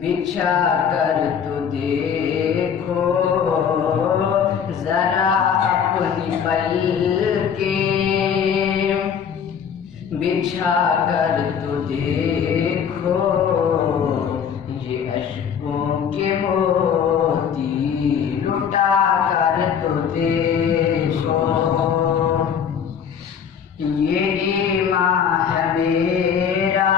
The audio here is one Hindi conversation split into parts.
बिछा कर तो देखो जरा अपनी पलकें, बिछा कर तो देखो ये अश्कों के मोती, लुटा कर तो देखो ये ईमान है मेरा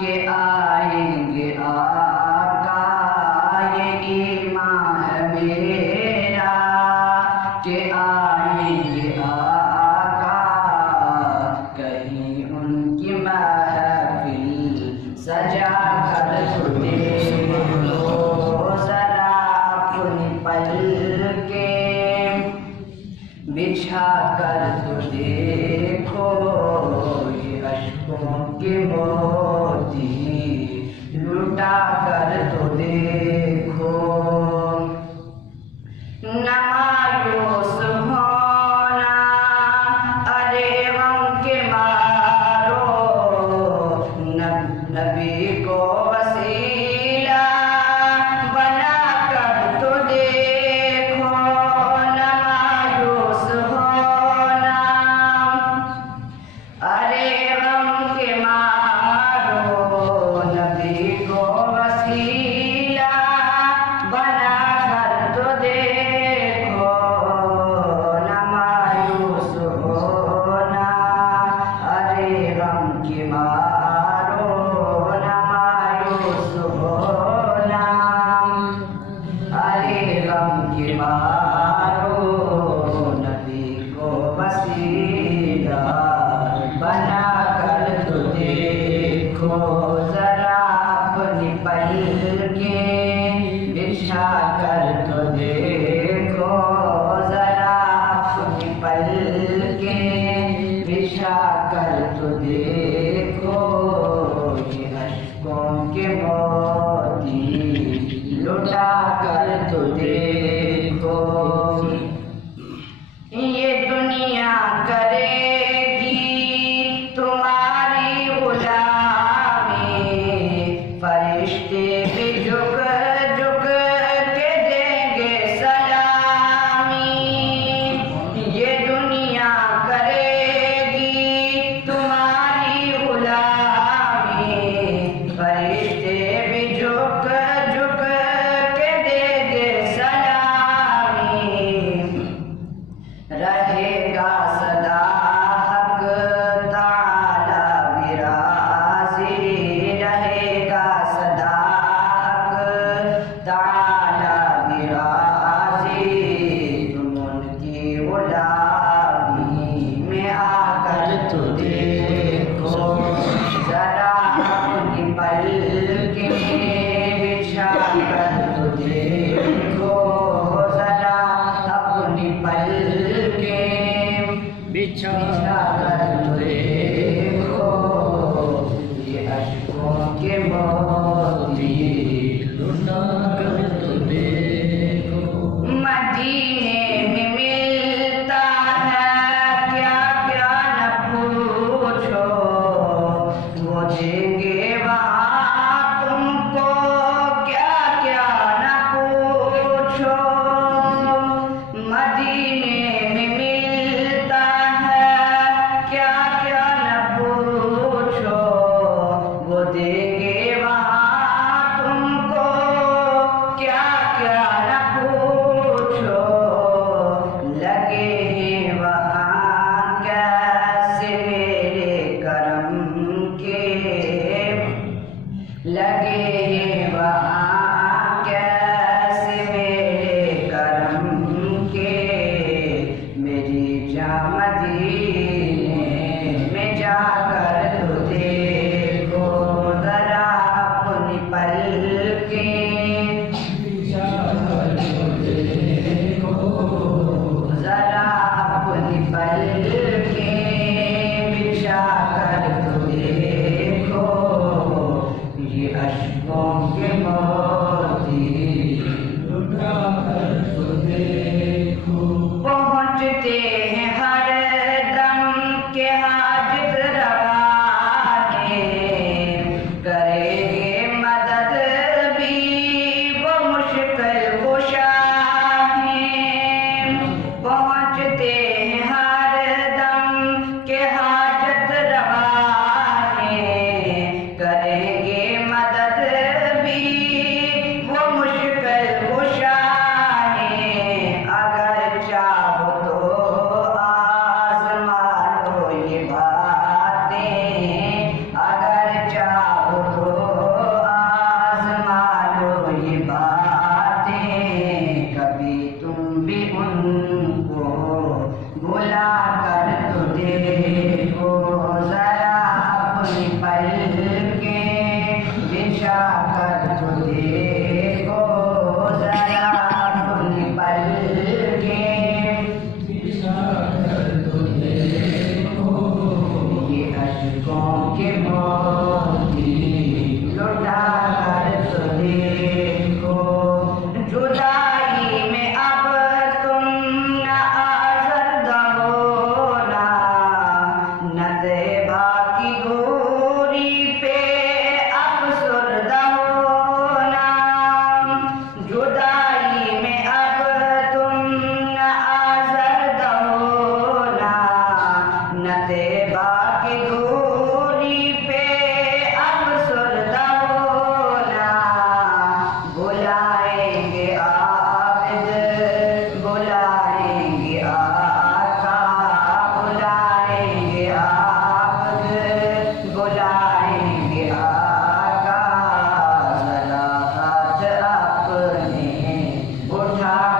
के आएंगे आका, ये ईमान है मेरा के आएंगे आका, कहीं उनकी महफिल सजा कर तो देखो जरा अपनी पलकें, बिछा कर तो देखो ये अश्कों के मोती, लुटा कर तो देखो न मायूस होना अरे गम के मारो, नबी को वसीला बना कर तो देखो, न मायूस होना अरे गम के मारो, नबी को वसीला बना कर तो देखो, न मायूस होना अरे गम के मारो, न मायूस होना अरे गम के मारो, नबी को वसीला बना कर तो देखो जरा अपनी पलकें, बिछा कर तो देखो जरा अपनी पलकें, बिछा कर तो देखो ये अश्कों के मोती, लुटा कर तो देखो ये दुनिया करेगी तुम्हारी गुलामी, फरिश्ते भी झुक झुक के देंगे सलामी, ये दुनिया करेगी तुम्हारी गुलामी, फरिश्ते भी झुक झुक के देंगे सलामी, रहेगा सदा हक ताला विराज़ी, रहेगा सदा हक ताला विराज़ी, तुम उनकी गुलामी में आकर तो देखो जरा अपनी पलकें, बिछा कर तो देखो जरा अपनी पलकें, बिछा कर तो देखो ये अश्कों के मोती, लुटा कर तो देखो मदीने में मिलता है क्या क्या न पूछो, वो देंगे वहाँ तुमको क्या क्या न पूछो, मदीने में मिलता है क्या क्या न पूछो, वो देंगे वहाँ तुमको क्या क्या न पूछो, लगे हैं वहाँ कैसे मेरे करम के, लगे हैं वहाँ कैसे मेरे करम के, मेरी जान मदीने में जाकर तो देखो जरा अपनी पलकें, बिछा कर तो देखो जरा अपनी पलकें, बिछा कर तो था